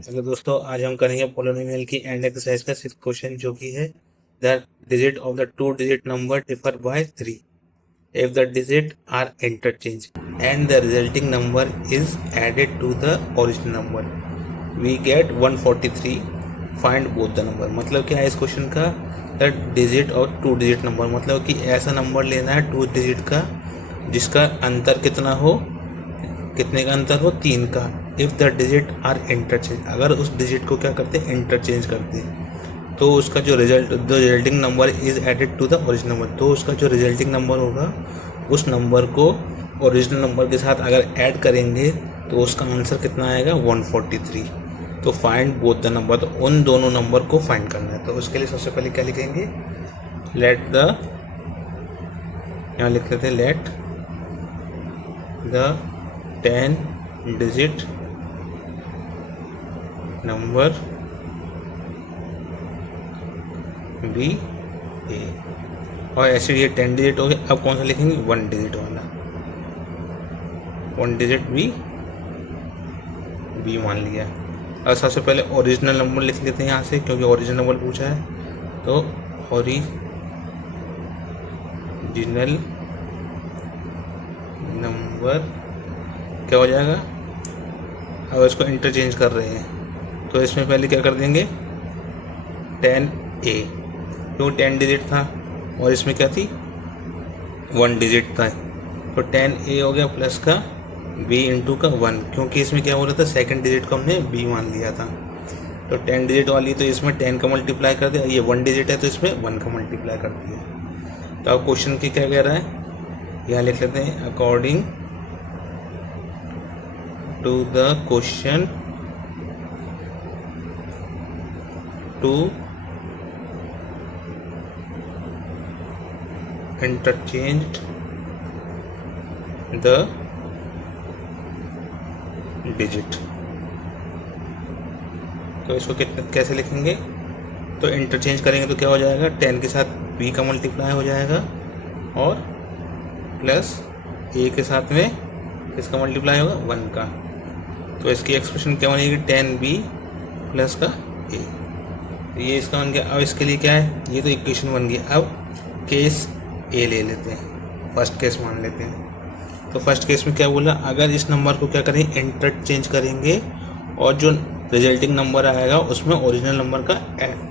चलो दोस्तों, आज हम करेंगे पोलिनोमियल की एंड एक्सरसाइज का 6th क्वेश्चन, जो कि है the digit of the two digit number differ by 3 if the digit are interchanged and the resulting number is added to the original number we get 143. find both the number. मतलब क्या है इस question का? The digit और two digit number, मतलब कि ऐसा number लेना है टू डिजिट का जिसका अंतर कितना हो, कितने का अंतर हो, 3 का. If the digit are interchange, अगर उस डिजिट को क्या करते हैं, इंटरचेंज करते हैं, तो उसका जो resulting number is added to the original number, तो उसका जो रिजल्टिंग नंबर होगा उस नंबर को ओरिजिनल नंबर के साथ अगर ऐड करेंगे तो उसका आंसर कितना आएगा, 143. तो फाइंड बोथ द नंबर, तो उन दोनों नंबर को फाइंड करना है. तो उसके लिए सबसे पहले क्या लिखेंगे, लेट द, यहाँ लिख लेते हैं let the 10 digit number be A. और ऐसे ये 10 डिजिट हो गया. अब कौन सा लिखेंगे, 1 डिजिट वाला, 1 डिजिट बी मान लिया. और सबसे पहले ओरिजिनल नंबर लिख लेते हैं यहाँ से, क्योंकि ओरिजिनल नंबर पूछा है. तो ओरिजिनल नंबर क्या हो जाएगा, अब इसको इंटरचेंज कर रहे हैं तो इसमें पहले क्या कर देंगे, 10A, क्योंकि 10 डिजिट था और इसमें क्या थी, 1 डिजिट था. तो 10A हो गया प्लस का B इंटू का 1, क्योंकि इसमें क्या हो रहा था, सेकंड डिजिट को हमने B मान लिया था. तो 10 डिजिट वाली तो इसमें 10 का मल्टीप्लाई कर दिया, ये 1 डिजिट है तो इसमें 1 का मल्टीप्लाई कर दिया. तो अब क्वेश्चन की क्या कह रहा है, यहाँ लिख लेते हैं according to the question to interchanged the digit. तो इसको कैसे लिखेंगे, तो इंटरचेंज करेंगे तो क्या हो जाएगा, 10 के साथ b का मल्टीप्लाई हो जाएगा और प्लस a के साथ में किसका मल्टीप्लाई होगा, 1 का. तो इसकी एक्सप्रेशन क्या बनेगी, 10b प्लस का a. ये इसका बन गया. अब इसके लिए क्या है, ये तो इक्वेशन बन गई. अब केस ए ले लेते हैं, फर्स्ट केस मान लेते हैं. तो फर्स्ट केस में क्या बोला, अगर इस नंबर को क्या करेंगे, इंटरचेंज करेंगे और जो रिजल्टिंग नंबर आएगा उसमें ओरिजिनल नंबर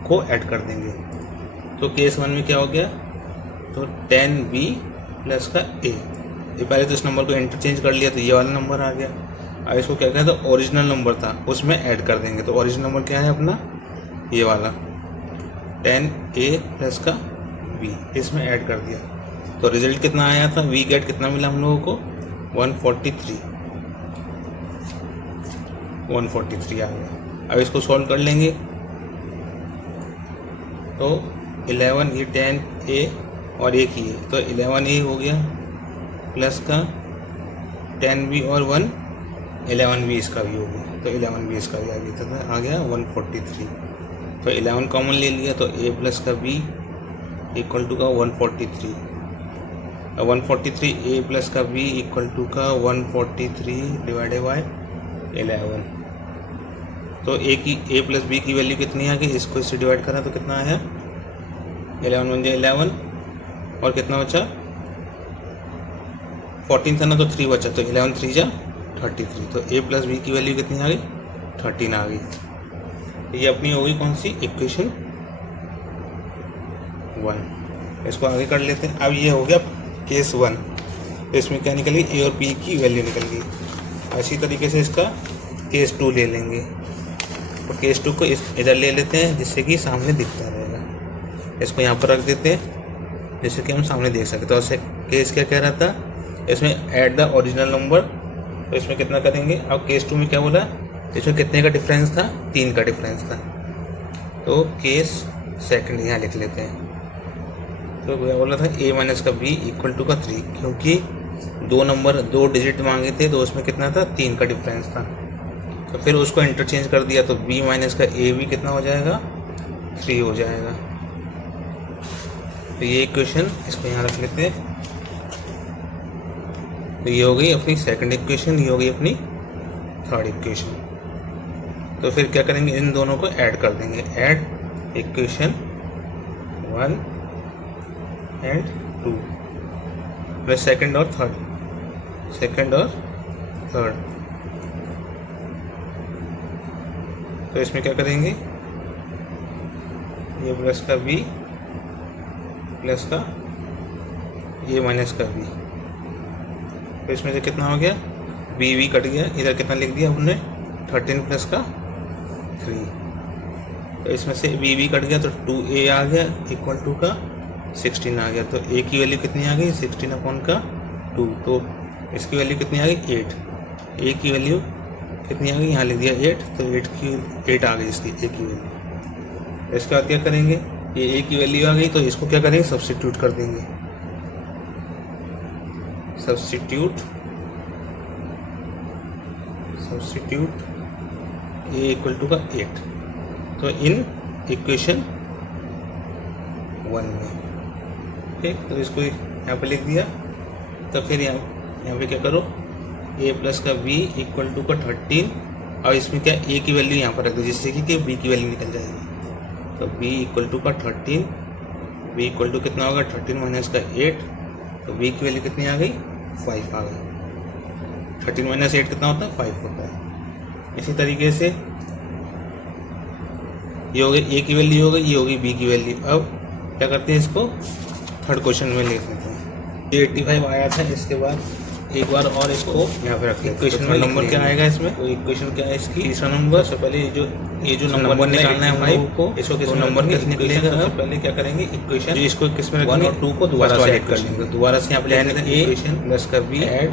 को ऐड कर देंगे. तो केस 1 में क्या हो गया, तो 10b प्लस का a. ये पहले तो इस नंबर को इंटरचेंज कर लिया तो ये वाला नंबर आ गया. अब इसको क्या कहते हैं, ओरिजिनल नंबर था उसमें ऐड कर देंगे. तो ओरिजिनल नंबर क्या है अपना, ये वाला 10a प्लस का b, इसमें ऐड कर दिया. तो रिजल्ट कितना आया था, वी गेट कितना मिला हम लोगों को, 143 आ गया. अब इसको सॉल्व कर लेंगे तो 11, ये 10a और एक ही है तो 11a हो गया प्लस का 10b और 1, 11b इसका भी हो गया. तो 11b इसका भी आ गया, तो आ गया 143. तो 11 कॉमन ले लिया तो a प्लस का b इक्वल टू का 143. 143 a प्लस का b इक्वल टू का 143 डिवाइडेड बाय 11. तो a प्लस b की वैल्यू कितनी आ गई, इसको इससे डिवाइड करा तो कितना आया, 11 बन जाए 11 और कितना बचा, 14 था ना तो 3 बचा, तो 11 3 जा 33. तो a प्लस b की वैल्यू कितनी आ गई, 13 आ गई. ये अपनी हो गई कौन सी, इक्वेशन 1. इसको आगे कर लेते हैं. अब ये हो गया केस 1. तो इसमें क्या निकल गई, ए और बी की वैल्यू निकल गई. इसी तरीके से इसका केस 2 ले लेंगे. तो केस 2 को इधर ले लेते हैं जिससे कि सामने दिखता रहेगा. इसको यहाँ पर रख देते हैं जिससे कि हम सामने देख सकते. तो केस क्या कह रहा था, इसमें ऐड द ओरिजिनल नंबर. तो इसमें कितना करेंगे, अब केस 2 में क्या बोला, इसमें कितने का डिफरेंस था, 3 का डिफरेंस था. तो केस सेकंड यहाँ लिख लेते हैं. तो क्या बोला था, a माइनस का b इक्वल टू का 3, क्योंकि दो डिजिट मांगे थे तो उसमें कितना था, 3 का डिफरेंस था. तो फिर उसको इंटरचेंज कर दिया तो b माइनस का a भी कितना हो जाएगा, 3 हो जाएगा. तो ये इक्वेशन इसको यहाँ रख लेते हैं. तो ये हो गई अपनी सेकंड इक्वेशन, ये हो गई अपनी थर्ड इक्वेशन. तो फिर क्या करेंगे, इन दोनों को ऐड कर देंगे, add equation 1 and 2 plus second और थर्ड, तो इसमें क्या करेंगे, ये प्लस का b प्लस का ये माइनस का b, तो इसमें से कितना हो गया, b कट गया, इधर कितना लिख दिया हमने 13 प्लस का 3, तो इसमें से b कट गया तो 2a आ गया इक्वल टू का 16 आ गया, तो a की वैल्यू कितनी आ गई 16 अपॉन का 2, तो इसकी वैल्यू कितनी आ गई 8, a की वैल्यू कितनी आ गई, यहाँ लिख दिया 8, तो 8 आ गई इसकी a की वैल्यू। इसके बाद क्या करेंगे, ये a की वैल्यू आ गई तो इसको क्या करेंगे, सब्स्टिट्यूट कर देंगे, सब्स्टिट्यूट a इक्वल टू का 8, तो इन इक्वेशन 1 में, ठीक, तो इसको यहाँ पे लिख दिया। तो फिर यहाँ पे क्या करो, a प्लस का b इक्वल टू का 13, और इसमें क्या a की वैल्यू यहाँ पर रख दो जिससे कि b की वैल्यू निकल जाएगी, तो b इक्वल टू का 13, b इक्वल टू कितना होगा 13 माइनस का 8, तो b की वैल्यू कितनी आ गई 5 आ गई, 13 माइनस 8 कितना होता है 5 होता है। इसी तरीके से ये हो गई a की वैल्यू हो गई, ये होगी b की वैल्यू। अब क्या करते हैं, इसको थर्ड क्वेश्चन में लिख लेते हैं, ये 85 आया था, इसके बाद एक बार और इसको यहाँ पे रखते हैं। इक्वेशन में नंबर क्या आएगा इसमें, तो इक्वेशन क्या है इसकी, तीसरा नंबर। सबसे पहले ये जो नंबर निकालना है हम लोगों को, इसको किस नंबर कैसे निकलेगा, सबसे पहले क्या करेंगे, इक्वेशन जो इसको किस में 1 और 2 को दोबारा से ऐड कर लेंगे, दोबारा से यहाँ पे लेंगे इक्वेशन प्लस का b ऐड,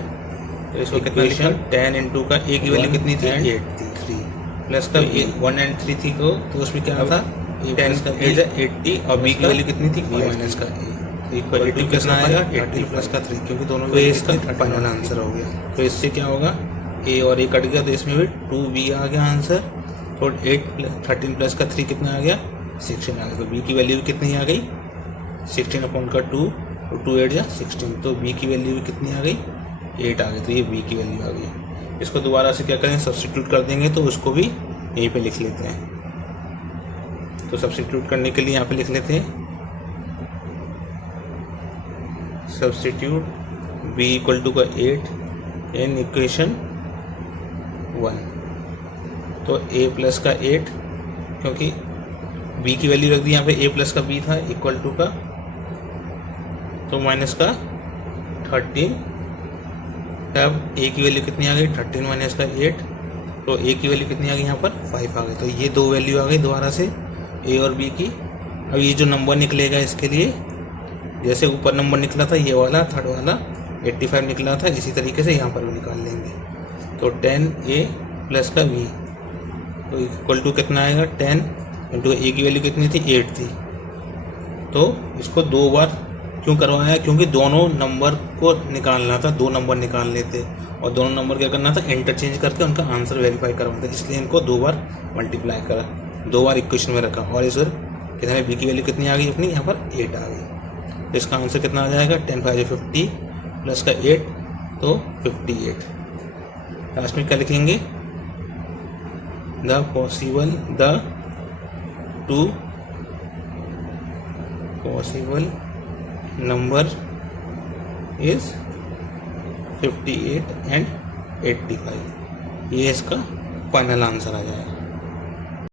तो इसको कितना लिखा 10 इंटू का a की वैल्यू कितनी थी 8 थी, 3 प्लस का 1 एंड 3 थी, तो उसमें क्या था 10 का 80, और b की वैल्यू कितनी थी b माइनस का a, इक्वल टू कितना आएगा 80 प्लस का 3, क्योंकि दोनों में इसका फाइनल आंसर हो गया। तो इससे क्या होगा, a और a कट गया, तो इसमें भी 2b आ गया आंसर, तो 13 प्लस का 3 कितना आ गया 16 आ गया, तो b की वैल्यू कितनी आ गई 16 अपॉन का 2, तो 2 8 जा 16, तो b की वैल्यू कितनी आ गई 8 आ गई, तो ये b की वैल्यू आ गई। इसको दोबारा से क्या करेंगे, सब्स्टिट्यूट कर देंगे, तो उसको भी यहीं पे लिख लेते हैं। तो सब्स्टिट्यूट करने के लिए यहाँ पे लिख लेते हैं, सब्स्टिट्यूट b इक्वल टू का 8 इन इक्वेशन 1, तो a प्लस का 8, क्योंकि b की वैल्यू रख दी यहाँ पे, a प्लस का b था इक्वल टू का, तो माइनस का 13, तब a की वैल्यू कितनी आ गई 13 माइनस का 8, तो a की वैल्यू कितनी आ गई यहाँ पर 5 आ गई, तो ये दो वैल्यू आ गई दोबारा से a और b की। अब ये जो नंबर निकलेगा इसके लिए, जैसे ऊपर नंबर निकला था ये वाला थर्ड वाला 85 निकला था, इसी तरीके से यहाँ पर भी निकाल लेंगे, तो 10a प्लस का b, तो इक्वल टू कितना आएगा 10 इंटू a की वैल्यू कितनी थी 8 थी, तो इसको 2 बार क्यों करवाया, क्योंकि दोनों नंबर को निकालना था, 2 नंबर निकाल लेते और दोनों नंबर क्या करना था इंटरचेंज करके उनका आंसर वेरीफाई करवाना था, इसलिए इनको 2 बार मल्टीप्लाई करा, 2 बार इक्वेशन में रखा, और इस कितने b की वैल्यू कितनी आ गई अपनी यहाँ पर 8 आ गई, तो इसका आंसर कितना आ जाएगा 10 5 50 प्लस का 8, तो 58। लास्ट में क्या लिखेंगे, the possible number is 58 and 85, ये इसका फाइनल आंसर आ जाएगा।